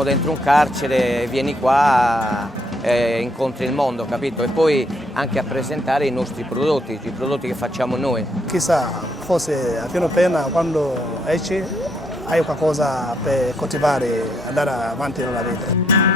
siamo dentro un carcere, vieni qua, incontri il mondo, capito? E poi anche a presentare i nostri prodotti, i prodotti che facciamo noi. Chissà, forse appena appena quando esci hai qualcosa per coltivare e andare avanti nella vita.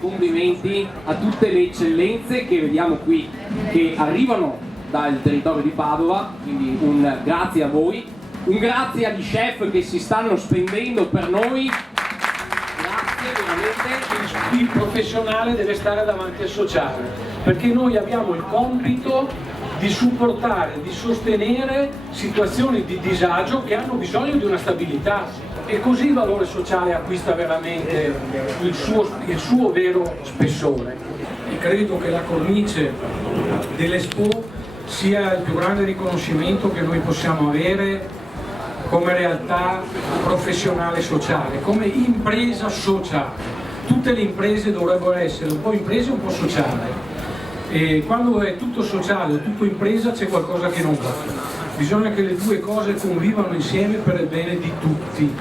Complimenti a tutte le eccellenze che vediamo qui, che arrivano dal territorio di Padova, quindi un grazie a voi, un grazie agli chef che si stanno spendendo per noi, grazie veramente. Il professionale deve stare davanti al sociale, perché noi abbiamo il compito di supportare, di sostenere situazioni di disagio che hanno bisogno di una stabilità, e così il valore sociale acquista veramente il suo vero spessore. E credo che la cornice dell'Expo sia il più grande riconoscimento che noi possiamo avere come realtà professionale sociale, come impresa sociale. Tutte le imprese dovrebbero essere un po' imprese e un po' sociali, e quando è tutto sociale o tutto impresa c'è qualcosa che non va. Bisogna che le due cose convivano insieme per il bene di tutti.